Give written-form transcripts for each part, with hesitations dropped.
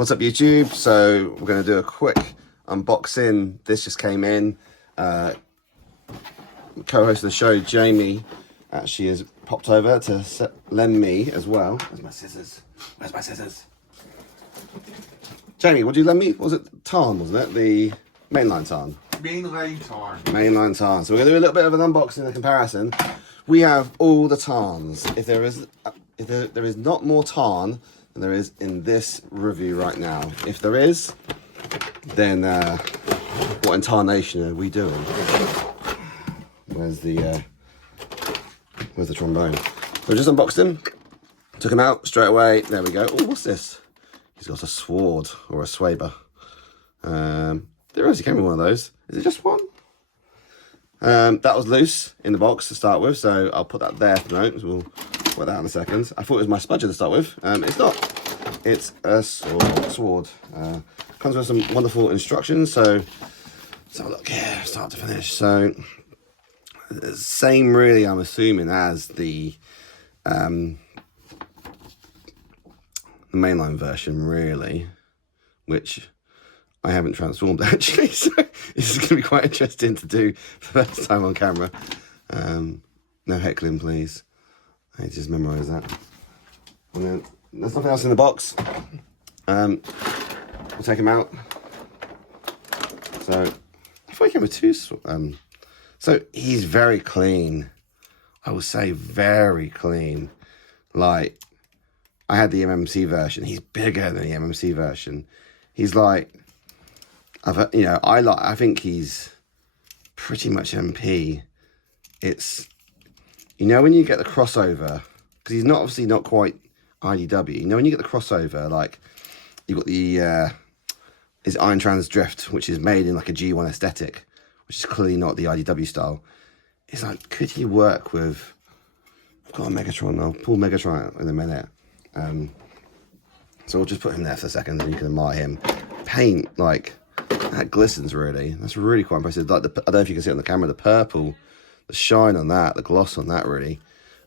What's up, YouTube? So we're going to do a quick unboxing. This just came in. Co-host of the show, Jamie, actually has popped over to lend me as well. Where's my scissors? Where's my scissors? Jamie, what did you lend me? Was it Tarn, wasn't it? The mainline Tarn. Mainline Tarn. Mainline Tarn. So we're going to do a little bit of an unboxing and comparison. We have all the Tarns. If there is not more Tarn than there is in this review right now. If there is, then what in tarnation are we doing? Where's the trombone? So I just unboxed him, took him out straight away. There we go. Oh, what's this? He's got a sword or a swaber. There is. He came with one of those. Is it just one? That was loose in the box to start with, so I'll put that there for now. We'll put that in a second. I thought it was my spudger to start with. It's not. It's a sword. Comes with some wonderful instructions. So let's have a look here, start to finish. So same, really. I'm assuming as the mainline version, really, which I haven't transformed actually, so this is going to be quite interesting to do for the first time on camera. No heckling, please. I just memorise that. And then there's nothing else in the box. We'll take him out. So I thought he came with two. So he's very clean. I will say very clean. Like, I had the MMC version. He's bigger than the MMC version. He's like, I think he's pretty much MP. It's, when you get the crossover, because he's obviously not quite IDW. When you get the crossover, like, you've got the his Iron Trans Drift, which is made in like a G1 aesthetic, which is clearly not the IDW style. It's like, could he work with, I've got a Megatron, I'll pull Megatron out in a minute. So we'll just put him there for a second and you can admire him. Paint, like, that glistens really. That's really quite impressive. Like, I don't know if you can see it on the camera, the purple, the shine on that, the gloss on that really.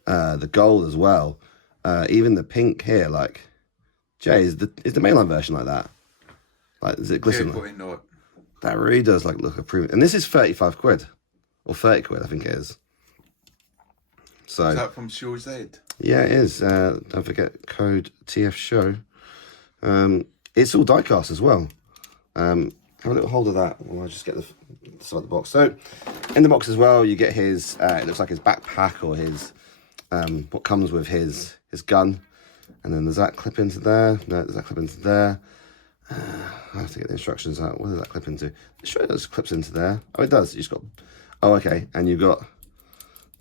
The gold as well. Even the pink here, like, Jay, is the mainline version like that? Like, does it glisten? Yeah, probably not. That really does, like, look a premium. And this is 35 quid. Or 30 quid, I think it is. So, is that from Show Z? Yeah, it is. Don't forget, code TF Show. It's all die-cast as well. Have a little hold of that while I just get the side of the box. So, in the box as well, you get his, it looks like his backpack or his, what comes with his gun. And then does that clip into there? No, does that clip into there? I have to get the instructions out. What does that clip into? Sure, it does clips into there. Oh, it does. You just got, oh, okay. And you've got,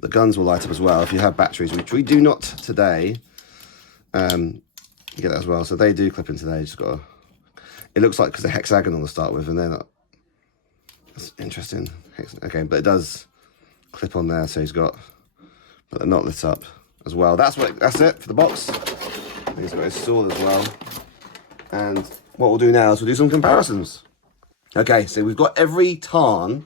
the guns will light up as well if you have batteries, which we do not today. You get that as well. So they do clip into there. You just got to, it looks like, because they're hexagonal to start with, and they're not. That's interesting. Okay, but it does clip on there, so he's got, but they're not lit up as well. That's it for the box. And he's got his sword as well. And what we'll do now is we'll do some comparisons. Okay, so we've got every Tarn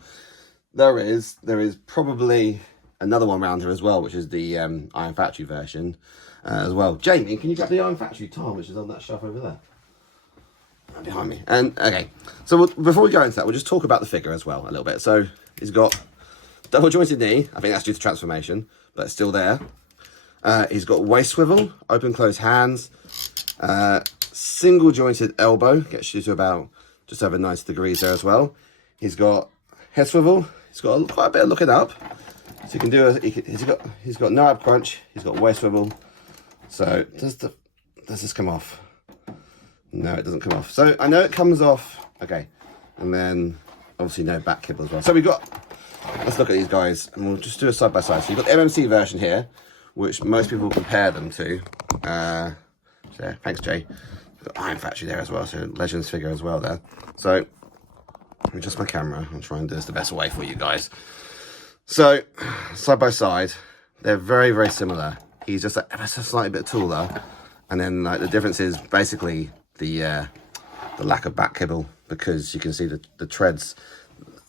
there is. There is probably another one around here as well, which is the Iron Factory version as well. Jamie, can you grab the Iron Factory Tarn, which is on that shelf over there? Behind me. And okay, so before we go into that, we'll just talk about the figure as well a little bit. So he's got double jointed knee. I think that's due to transformation, but it's still there. He's got waist swivel, open closed hands, single jointed elbow, gets you to about just over 90 degrees there as well. He's got head swivel. He's got quite a bit of looking up, so you can do he's got no ab crunch. He's got waist swivel. So does this come off? No, it doesn't come off. So I know it comes off. Okay, and then obviously no back kibble as well. So we've got, let's look at these guys and we'll just do a side by side. So you've got the MMC version here, which most people compare them to. So thanks, Jay. Got Iron Factory there as well, so Legends figure as well there. So adjust my camera. I'll try and do this the best way for you guys. So side by side, they're very, very similar. He's just like ever so slightly bit taller, and then like the difference is basically the lack of back kibble, because you can see the treads.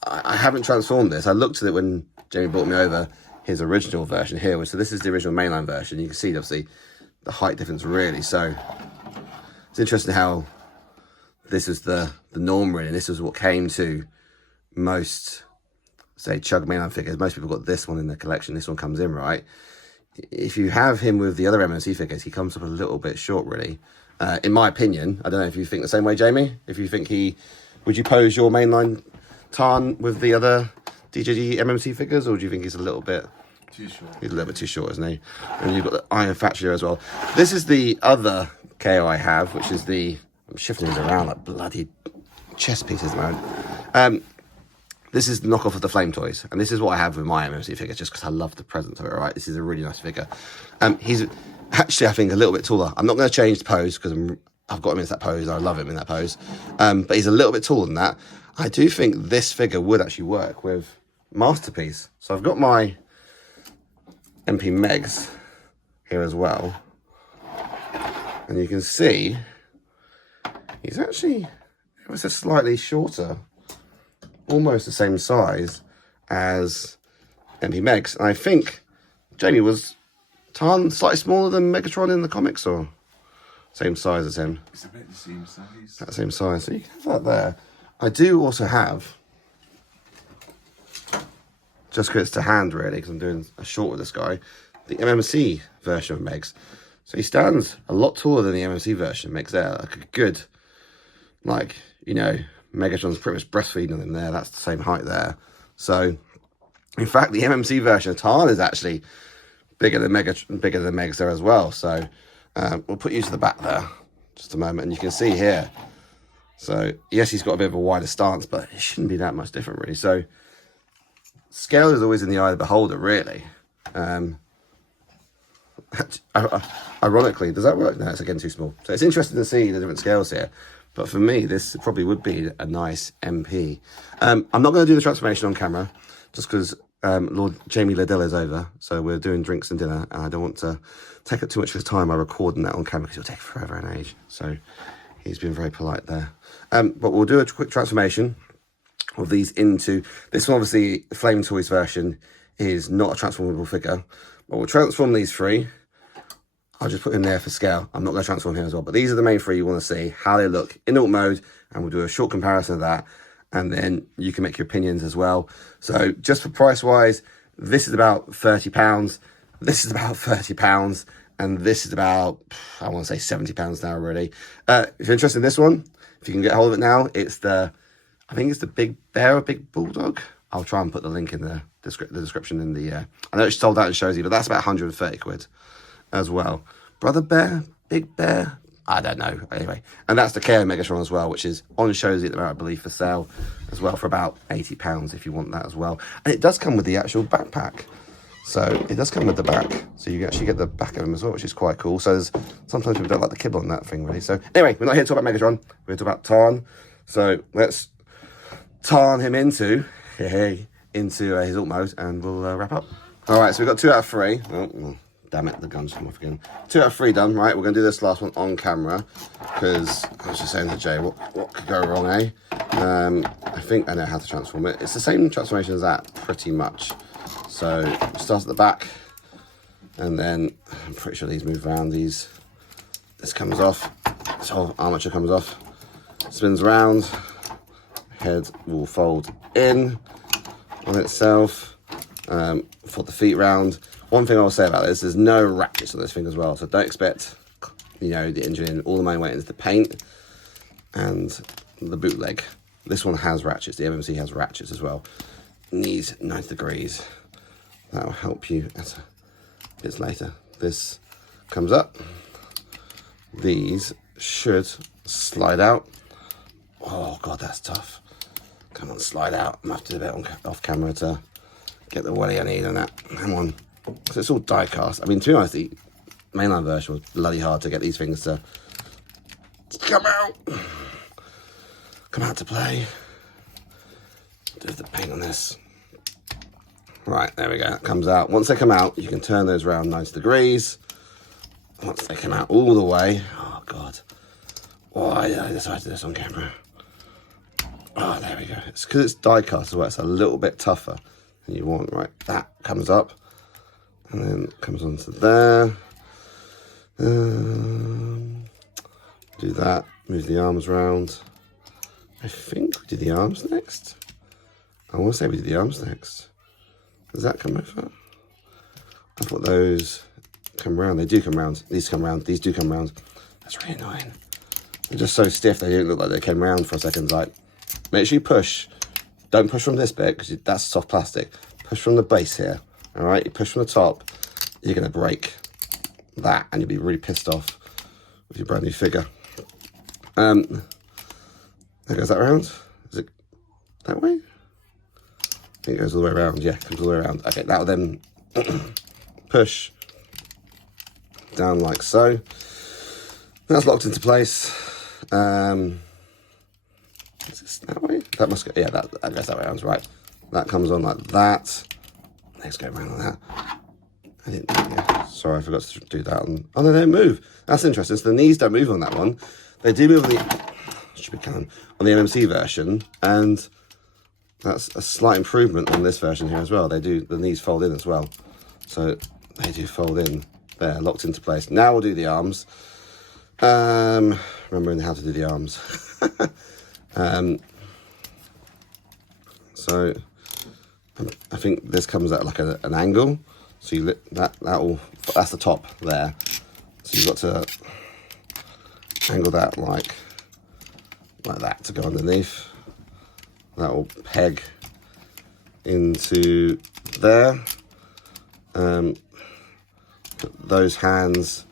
I haven't transformed this. I looked at it when Jamie brought me over his original version here, so this is the original mainline version. You can see obviously the height difference really. So it's interesting how this is the norm really. This is what came to most, say, Chug mainline figures. Most people got this one in their collection. This one comes in, right? If you have him with the other MMC figures, he comes up a little bit short, really. In my opinion, I don't know if you think the same way, Jamie. If you think would you pose your mainline Tarn with the other DJD MMC figures, or do you think he's a little bit too short? He's a little bit too short, isn't he? And you've got the Iron Factory as well. This is the other KO I have, which is I'm shifting these around like bloody chess pieces, man. This is the knockoff of the Flame Toys, and this is what I have with my MMC figure, just because I love the presence of it, right? This is a really nice figure. He's actually, I think, a little bit taller. I'm not going to change the pose, because I've got him in that pose, I love him in that pose. But he's a little bit taller than that. I do think this figure would actually work with Masterpiece. So I've got my MP Megs here as well. And you can see, he's actually, it was a slightly shorter, almost the same size as MP Megs. And I think, Jamie, was Tarn slightly smaller than Megatron in the comics, or same size as him? It's a bit the same size. That same size. So you can have that there. I do also have, just because it's to hand really, because I'm doing a short with this guy, the MMC version of Megs. So he stands a lot taller than the MMC version. Makes there like a good, like, you know, Megatron's pretty much breastfeeding on him there. That's the same height there. So, in fact, the MMC version of Tarn is actually bigger than Megs there as well. So, we'll put you to the back there just a moment, and you can see here. So, yes, he's got a bit of a wider stance, but it shouldn't be that much different, really. So, scale is always in the eye of the beholder, really. Ironically, does that work? No, it's again too small. So, it's interesting to see the different scales here. But for me, this probably would be a nice MP. I'm not going to do the transformation on camera, just because Lord Jamie Liddell is over. So we're doing drinks and dinner, and I don't want to take up too much of his time by recording that on camera, because it'll take forever and age. So he's been very polite there. But we'll do a quick transformation of these into... This one, obviously, the Flame Toys version is not a transformable figure. But we'll transform these three. I'll just put in there for scale. I'm not going to transform here as well. But these are the main three you want to see, how they look in alt mode. And we'll do a short comparison of that. And then you can make your opinions as well. So just for price-wise, this is about £30. This is about £30. And this is about, I want to say £70 now already. If you're interested in this one, if you can get hold of it now, it's I think it's the Big Bear or Big Bulldog. I'll try and put the link in the description in the... I know it's sold out in Shozy, but that's about 130 quid. As well. Brother Bear, Big Bear, I don't know. Anyway, and that's the KO Megatron as well, which is on Shozy at the moment, I believe, for sale as well, for about £80 if you want that as well. And it does come with the actual backpack. So it does come with the back. So you actually get the back of them as well, which is quite cool. So sometimes people don't like the kibble on that thing, really. So anyway, we're not here to talk about Megatron. We're here to talk about Tarn. So let's Tarn him into his alt mode, and we'll wrap up. All right, so we've got 2 out of 3. Oh, damn it, the gun's come off again. 2 out of 3 done, right? We're going to do this last one on camera, because I was just saying to Jay, what could go wrong, eh? I think I know how to transform it. It's the same transformation as that, pretty much. So, start at the back, and then I'm pretty sure these move around. This comes off, this whole armature comes off, spins around, head will fold in on itself, fold the feet round. One thing I will say about this, there's no ratchets on this thing as well, so don't expect, you know, the engine, all the main weight into the paint and the bootleg. This one has ratchets, the MMC has ratchets as well. Knees 90 degrees. That will help you at a bit later. This comes up. These should slide out. Oh God, that's tough. Come on, slide out. I'm going to have to do a bit off camera to get the welly I need on that. Come on. So it's all die cast. I mean, to be honest, the mainline version was bloody hard to get these things to come out to play. Do the paint on this. Right, there we go. That comes out. Once they come out, you can turn those around 90 degrees. Once they come out all the way, oh God, why did I decide to do this on camera? Oh, there we go. It's because it's die cast as well. It's a little bit tougher than you want. Right, that comes up. And then comes onto there. Do that. Move the arms around. I think we did the arms next. I want to say we did the arms next. Does that come over? I thought those come round. They do come round. These come round. These do come round. That's really annoying. They're just so stiff. They didn't look like they came round for a second. Like, make sure you push. Don't push from this bit because that's soft plastic. Push from the base here. All right. You push from the top. You're gonna break that, and you'll be really pissed off with your brand new figure. There goes that round. Is it that way? I think it goes all the way around. Yeah, it comes all the way around. Okay, that will then push down like so. That's locked into place. Is this that way? That must go, yeah, that goes that way around, right. That comes on like that. Let's go around like that. I didn't, yeah, sorry, I forgot to do that. Oh no, they don't move. That's interesting. So the knees don't move on that one. They do move on the, should be on the MMC version, and that's a slight improvement on this version here as well. They do, the knees fold in as well. So they do fold in there, locked into place. Now we'll do the arms. Remembering how to do the arms. So I think this comes at like an angle. So you that's the top there. So you've got to angle that like that to go underneath. That will peg into there. Those hands,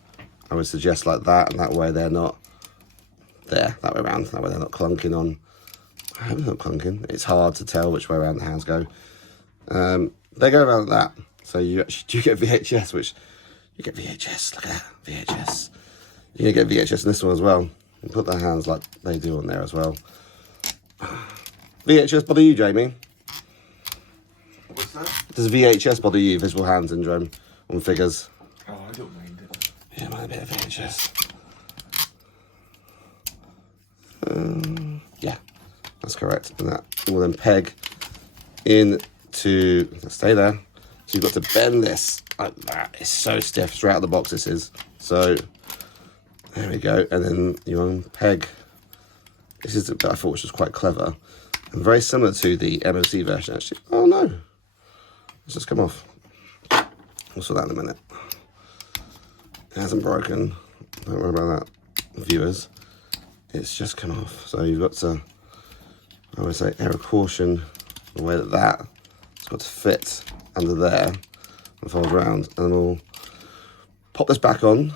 I would suggest like that, and that way they're not there, that way around, that way they're not clunking on. I hope they're not clunking. It's hard to tell which way around the hands go. They go around like that. So you actually do get VHS, which you get VHS, look at that, VHS. You're gonna get VHS in this one as well. And put their hands like they do on there as well. VHS bother you, Jamie? What's that? Does VHS bother you, visual hand syndrome, on figures? Oh, I don't mind it. Yeah, might a bit of VHS. Yeah, that's correct. And that will then peg into, stay there. So you've got to bend this like that. It's so stiff, straight out of the box this is. So there we go. And then you unpeg. This is the bit I thought which was quite clever. And very similar to the MOC version actually. Oh no, it's just come off. We'll sort that in a minute. It hasn't broken. Don't worry about that, viewers. It's just come off. So you've got to, I would say, error caution the way that it's got to fit under there and fold around. And we'll pop this back on.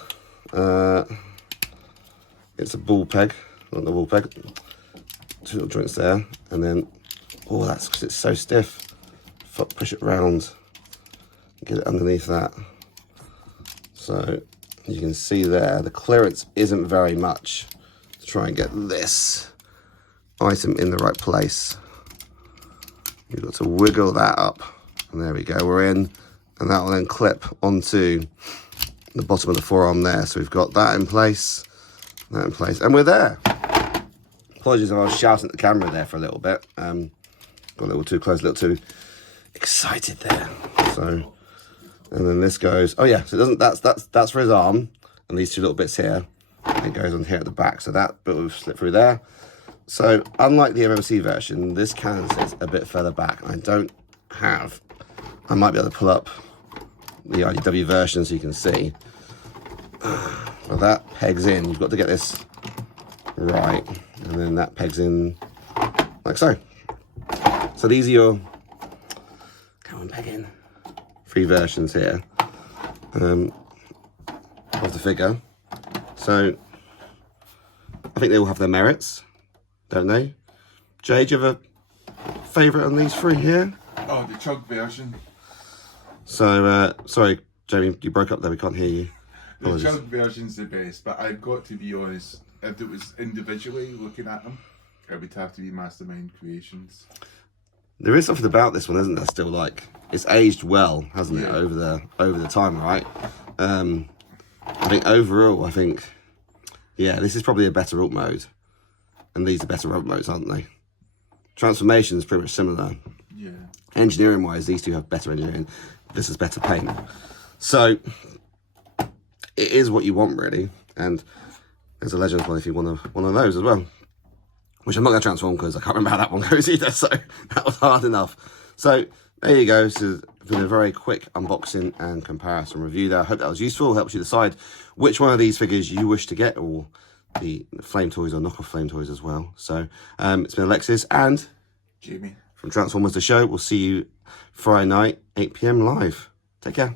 It's a ball peg, not the ball peg. Two little joints there, and then, oh, that's because it's so stiff. Push it round, get it underneath that. So you can see there, the clearance isn't very much to try and get this item in the right place. You've got to wiggle that up, and there we go, we're in, and that will then clip onto the bottom of the forearm there. So we've got that in place, and we're there. Apologies if I was shouting at the camera there for a little bit. Got a little too close, a little too excited there. So, and then this goes, oh yeah, so it doesn't, that's for his arm, and these two little bits here, it goes on here at the back, so that bit will slip through there. So unlike the MMC version, this can sit a bit further back. I don't have, I might be able to pull up the IDW version so you can see. But that pegs in, you've got to get this right, and then that pegs in like so. So these are your, come on, peg in, 3 versions here of the figure. So I think they all have their merits, don't they? Jay, do you have a favourite on these 3 here? Oh, the chug version. So, sorry, Jamie, you broke up there, we can't hear you. Apologies. The chug version's the best, but I've got to be honest, if it was individually looking at them, it would have to be Mastermind Creations. There is something about this one, isn't there? Still, like, it's aged well, hasn't it, over the time, right? I think overall, yeah, this is probably a better alt mode, and these are better alt modes, aren't they? Transformation is pretty much similar. Yeah. Engineering wise, these two have better engineering. This is better paint. So it is what you want, really. And there's a Legends one if you want one of those as well. which I'm not going to transform because I can't remember how that one goes either, so that was hard enough. So there you go. So it's been a very quick unboxing and comparison review there. I hope that was useful, helps you decide which one of these figures you wish to get, or the flame toys or knockoff flame toys as well. So it's been Alexis and Jamie from Transformers The Show. We'll see you Friday night, 8 PM live. Take care.